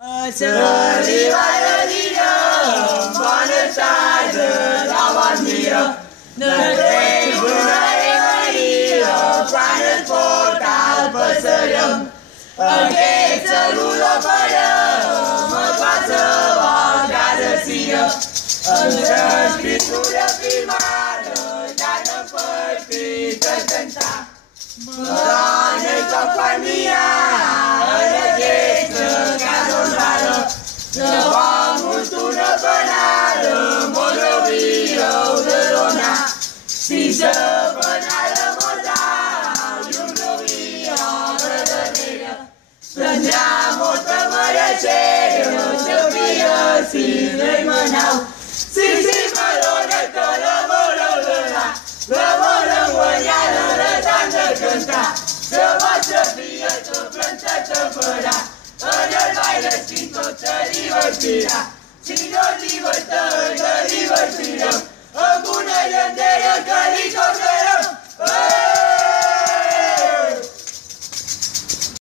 Arrivare di Dio, buona tarde, la bandiera, nel tribunale Maria, quan es porta al passarem, aquest saludo farem a qualsevol casa sia, amb l'escriptura firmada, ja no per fi de cantar, dona i companyia, en aquesta casa honrada, la bon gust una panada, mos hauríeu de donar, si la panada mos dau i un rubí a la darrera, prendrà molta mereixera, s'hauria si de manau, si m'adona que la voleu donar, la volen guanyada de tant de cantar, la vostra filla tot planta te farà, en el ball d'esquí tot se divertirà.